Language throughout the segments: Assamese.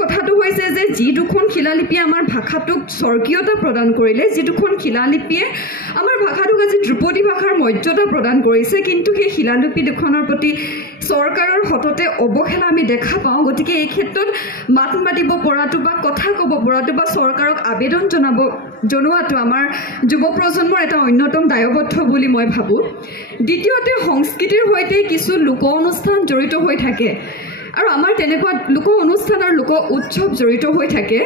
কথাটো হৈছে যে যি দুখন শিলালিপিয়ে আমাৰ ভাষাটোক স্বৰ্গীয়তা প্ৰদান কৰিলে, যি দুখন শিলালিপিয়ে আমাৰ ভাষাটোক আজি ধ্ৰুপদী ভাষাৰ মৰ্যাদা প্ৰদান কৰিছে, কিন্তু সেই শিলালিপি দুখনৰ প্ৰতি চৰকাৰৰ সততে অৱহেলা আমি দেখা পাওঁ। গতিকে এই ক্ষেত্ৰত মাত মাতিব পৰাটো বা কথা ক'ব পৰাটো বা চৰকাৰক আবেদন জনোৱাটো আমাৰ যুৱ প্ৰজন্মৰ এটা অন্যতম দায়বদ্ধ বুলি মই ভাবোঁ। দ্বিতীয়তে সংস্কৃতিৰ সৈতে কিছু লোক অনুষ্ঠান জড়িত হৈ থাকে আৰু আমাৰ তেনেকুৱা লোক অনুষ্ঠান আৰু লোক উৎসৱ জড়িত হৈ থাকে।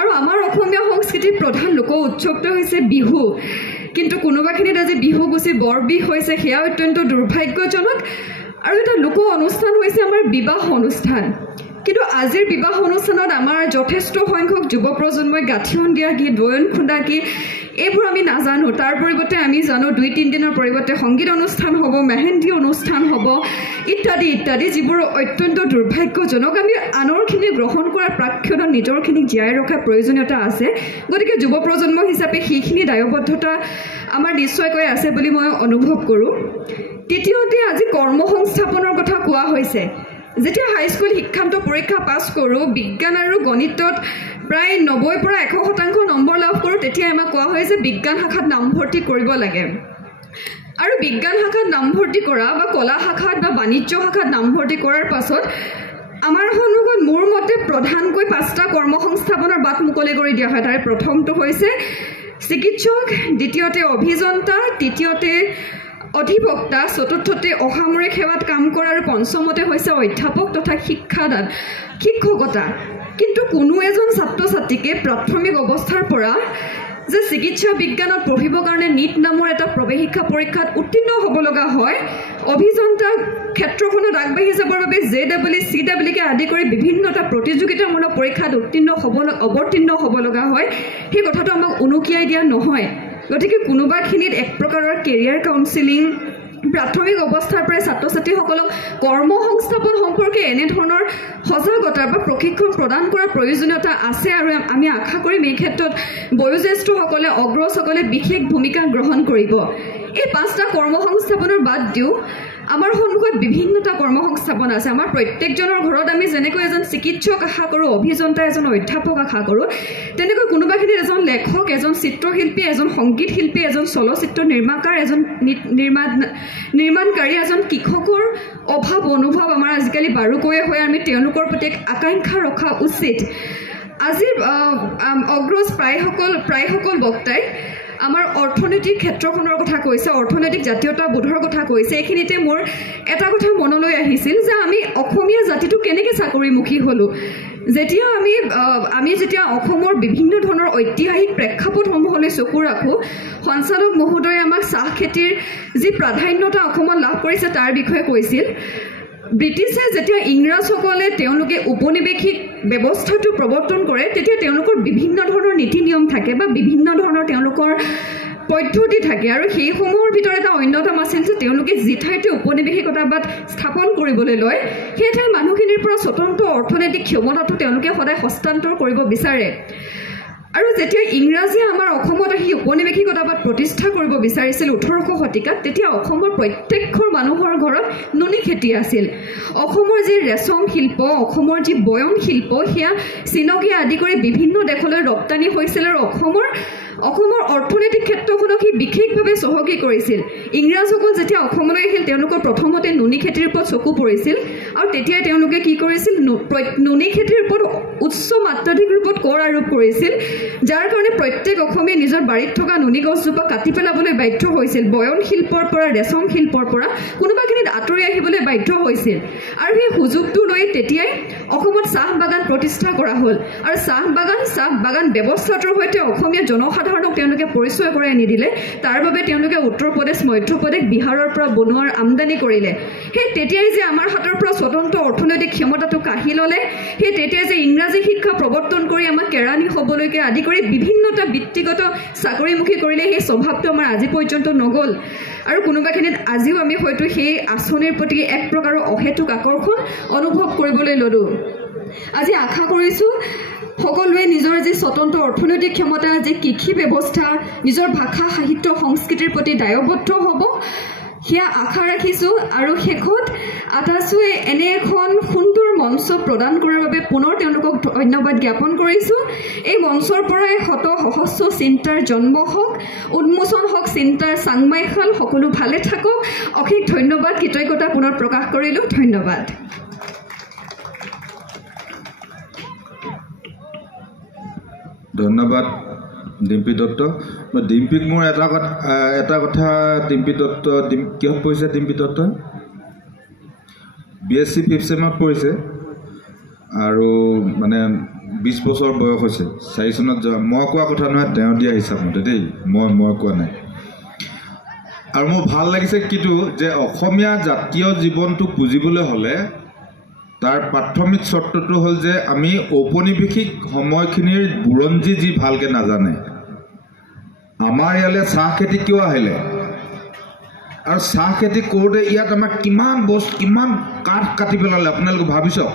আৰু আমাৰ অসমীয়া সংস্কৃতিৰ প্ৰধান লোক উৎসৱটো হৈছে বিহু, কিন্তু কোনোবাখিনিত আজি বিহু গুচি বৰ বিহ হৈছে, সেয়া অত্যন্ত দুৰ্ভাগ্যজনক। আৰু এটা লোক অনুষ্ঠান হৈছে আমাৰ বিবাহ অনুষ্ঠান, কিন্তু আজিৰ বিবাহ অনুষ্ঠানত আমাৰ যথেষ্ট সংখ্যক যুৱ প্ৰজন্মই গাঁঠিয়ন দিয়া কি, দয়ন খুন্দা কি, এইবোৰ আমি নাজানো। তাৰ পৰিৱৰ্তে আমি জানো 2-3 দিনৰ পৰিৱৰ্তে সংগীত অনুষ্ঠান হ'ব, মেহেন্দি অনুষ্ঠান হ'ব ইত্যাদি ইত্যাদি, যিবোৰ অত্যন্ত দুৰ্ভাগ্যজনক। আমি আনৰখিনি গ্ৰহণ কৰাৰ প্ৰাক্ষণত নিজৰখিনিক জীয়াই ৰখাৰ প্ৰয়োজনীয়তা আছে। গতিকে যুৱ প্ৰজন্ম হিচাপে সেইখিনি দায়বদ্ধতা আমাৰ নিশ্চয়কৈ আছে বুলি মই অনুভৱ কৰোঁ। তৃতীয়তে আজি কৰ্মসংস্থাপনৰ কথা কোৱা হৈছে। যেতিয়া হাইস্কুল শিক্ষান্ত পৰীক্ষা পাছ কৰোঁ, বিজ্ঞান আৰু গণিতত প্ৰায় 90 পৰা 100% নম্বৰ লাভ কৰোঁ, তেতিয়া আমাক কোৱা হয় যে বিজ্ঞান শাখাত নামভৰ্তি কৰিব লাগে। আৰু বিজ্ঞান শাখাত নামভৰ্তি কৰা বা কলা শাখাত বা বাণিজ্য শাখাত নামভৰ্তি কৰাৰ পাছত আমাৰ সন্মুখত মোৰ মতে প্ৰধানকৈ 5টা কৰ্মসংস্থাপনৰ বাট মুকলি কৰি দিয়া হয়। তাৰে প্ৰথমটো হৈছে চিকিৎসক, দ্বিতীয়তে অভিযন্তা, তৃতীয়তে অধিবক্তা, চতুৰ্থতে অসামৰিক সেৱাত কাম কৰা আৰু পঞ্চমতে হৈছে অধ্যাপক তথা শিক্ষকতা। কিন্তু কোনো এজন ছাত্ৰ ছাত্ৰীকে প্ৰাথমিক অৱস্থাৰ পৰা যে চিকিৎসা বিজ্ঞানত পঢ়িবৰ কাৰণে নীট নামৰ এটা প্ৰৱেশিকা পৰীক্ষাত উত্তীৰ্ণ হ'ব লগা হয়, অভিযন্তা ক্ষেত্ৰখনত আগবাঢ়ি যাবৰ বাবে JEE, CEE আদি কৰি বিভিন্ন এটা প্ৰতিযোগিতামূলক পৰীক্ষাত অৱতীৰ্ণ হ'ব লগা হয়, সেই কথাটো আমাক উনুকিয়াই দিয়া নহয়। গতিকে কোনোবাখিনিত এক প্ৰকাৰৰ কেৰিয়াৰ কাউন্সেলিং প্ৰাথমিক অৱস্থাৰ পৰাই ছাত্ৰ ছাত্ৰীসকলক কৰ্মসংস্থাপন সম্পৰ্কে এনেধৰণৰ সজাগতা বা প্ৰশিক্ষণ প্ৰদান কৰাৰ প্ৰয়োজনীয়তা আছে। আৰু আমি আশা কৰিম এই ক্ষেত্ৰত বয়োজ্যেষ্ঠসকলে, অগ্ৰজসকলে বিশেষ ভূমিকা গ্ৰহণ কৰিব। এই 5টা কৰ্মসংস্থাপনৰ বাদ দিও আমাৰ সন্মুখত বিভিন্নটা কৰ্মসংস্থাপন আছে। আমাৰ প্ৰত্যেকজনৰ ঘৰত আমি যেনেকৈ এজন চিকিৎসক আশা কৰোঁ, অভিযন্তা, এজন অধ্যাপক আশা কৰোঁ, তেনেকৈ কোনোবাখিনিত এজন লেখক, এজন চিত্ৰশিল্পী, এজন সংগীত শিল্পী, এজন চলচ্চিত্ৰ নিৰ্মাকাৰ, এজন নিৰ্মাণকাৰী, এজন কৃষকৰ অভাৱ অনুভৱ আমাৰ আজিকালি বাৰুকৈয়ে হয়। আমি তেওঁলোকৰ প্ৰতি আকাংক্ষা ৰখা উচিত। আজিৰ অগ্ৰজ প্ৰায়সকল বক্তাই আমাৰ অৰ্থনৈতিক ক্ষেত্ৰখনৰ কথা কৈছে, অৰ্থনৈতিক জাতীয়তাবোধৰ কথা কৈছে। এইখিনিতে মোৰ এটা কথা মনলৈ আহিছিল যে আমি অসমীয়া জাতিটো কেনেকৈ চাকৰিমুখী হ'লোঁ। যেতিয়া অসমৰ বিভিন্ন ধৰণৰ ঐতিহাসিক প্ৰেক্ষাপটসমূহলৈ চকু ৰাখোঁ, সঞ্চালক মহোদয়ে আমাক চাহ খেতিৰ যি প্ৰাধান্যতা অসমত লাভ কৰিছে তাৰ বিষয়ে কৈছিল। ব্ৰিটিছে যেতিয়া ইংৰাজসকলে তেওঁলোকে উপনিৱেশিক ব্যৱস্থাটো প্ৰৱৰ্তন কৰে, তেতিয়া তেওঁলোকৰ বিভিন্ন ধৰণৰ নীতি নিয়ম থাকে বা বিভিন্ন ধৰণৰ তেওঁলোকৰ পদ্ধতি থাকে। আৰু সেইসমূহৰ ভিতৰত এটা অন্যতম আছিল যে তেওঁলোকে যি ঠাইতে উপনিৱেশিকতাবাদ স্থাপন কৰিবলৈ লয়, সেই ঠাইৰ মানুহখিনিৰ পৰা স্বতন্ত্ৰ অৰ্থনৈতিক ক্ষমতাটো তেওঁলোকে সদায় হস্তান্তৰ কৰিব বিচাৰে। আৰু যেতিয়া ইংৰাজীয়ে আমাৰ অসমত আহি উপনিৱেশিকতাবাদ প্ৰতিষ্ঠা কৰিব বিচাৰিছিল 1800 শতিকাত, তেতিয়া অসমৰ প্ৰত্যেকঘৰ মানুহৰ ঘৰত নুনী খেতি আছিল। অসমৰ যি ৰেচম শিল্প, অসমৰ যি বয়ন শিল্প, সেয়া চীনকে আদি কৰি বিভিন্ন দেশলৈ ৰপ্তানি হৈছিল আৰু অসমৰ অৰ্থনৈতিক ক্ষেত্ৰখনক সি বিশেষভাৱে চহকী কৰিছিল। ইংৰাজসকল যেতিয়া অসমলৈ আহিল, তেওঁলোকৰ প্ৰথমতে নুনী খেতিৰ ওপৰত চকু পৰিছিল আৰু তেতিয়াই তেওঁলোকে কি কৰিছিল, নুনী খেতিৰ ওপৰত উচ্চ মাত্ৰাধিক ৰূপত কৰ আৰোপ কৰিছিল, যাৰ কাৰণে প্ৰত্যেক অসমীয়াই নিজৰ বাৰীত থকা নুনী গছজোপা কাটি পেলাবলৈ বাধ্য হৈছিল। বয়ন শিল্পৰ পৰা, ৰেচম শিল্পৰ পৰা কোনোবাখিনিত আঁতৰি আহিবলৈ বাধ্য হৈছিল। আৰু সেই সুযোগটো লৈ তেতিয়াই অসমত চাহ বাগান প্ৰতিষ্ঠা কৰা হ'ল। আৰু চাহ বাগান ব্যৱস্থাটোৰ সৈতে অসমীয়া জনসাধাৰণক তেওঁলোকে পৰিচয় কৰাই নিদিলে। তাৰ বাবে তেওঁলোকে উত্তৰ প্ৰদেশ, মধ্যপ্ৰদেশ, বিহাৰৰ পৰা বনোৱাৰ আমদানি কৰিলে। সেই তেতিয়াই যে আমাৰ হাতৰ পৰা স্বতন্ত্ৰ অৰ্থনৈতিক ক্ষমতাটো কাঢ়ি ল'লে, সেই তেতিয়াই যে ইংৰাজী শিক্ষা প্ৰৱৰ্তন কৰি আমাক কেৰাণী হ'বলৈকে আদি কৰি বিভিন্নটা বৃত্তিগত চাকৰিমুখী কৰিলে, সেই স্বভাৱটো আমাৰ আজি পৰ্যন্ত নগ'ল। আৰু কোনোবাখিনিত আজিও আমি হয়তো সেই আঁচনিৰ প্ৰতি এক প্ৰকাৰৰ অহেতুক আকৰ্ষণ অনুভৱ কৰিবলৈ ল'লোঁ। আজি আশা কৰিছোঁ সকলোৱে নিজৰ যি স্বতন্ত্ৰ অৰ্থনৈতিক ক্ষমতা, যি কৃষি ব্যৱস্থা, নিজৰ ভাষা, সাহিত্য, সংস্কৃতিৰ প্ৰতি দায়বদ্ধ হ'ব, সেয়া আশা ৰাখিছোঁ। আৰু শেষত আটাইছোৱে এনে এখন সুন্দৰ মঞ্চ প্ৰদান কৰাৰ বাবে পুনৰ তেওঁলোকক ধন্যবাদ জ্ঞাপন কৰিছোঁ এই মঞ্চৰ পৰাই শত সহস্ৰ চিন্তাৰ জন্ম হওক উন্মোচন হওক চিন্তাৰ চাংমাইখাল সকলো ভালে থাকক অশেষ ধন্যবাদ কৃতজ্ঞতা পুনৰ প্ৰকাশ কৰিলোঁ ধন্যবাদ ধন্যবাদ ডিম্পী দত্ত ডিম্পীক মোৰ এটা কথা ডিম্পী দত্ত কিহত পঢ়িছে ডিম্পী দত্ত BSc 5th চেমত পঢ়িছে আৰু মানে 20 বছৰ বয়স হৈছে 4 চনত মই কোৱা কথা নহয় তেওঁ দিয়া হিচাপ মতে দেই মই কোৱা নাই আৰু মোৰ ভাল লাগিছে কিটো যে অসমীয়া জাতীয় জীৱনটো বুজিবলৈ হলে তাৰ প্ৰাথমিক চৰ্তটো হ'ল যে আমি ঔপনিৱেশিক সময়খিনিৰ বুৰঞ্জী যি ভালকে নাজানে আমাৰ ইয়ালে চাহ খেতি কিয় আহিলে আৰু চাহ খেতি কৰোঁতে ইয়াত আমাৰ কিমান কাঠ কাটি পেলালে আপোনালোকে ভাবিছক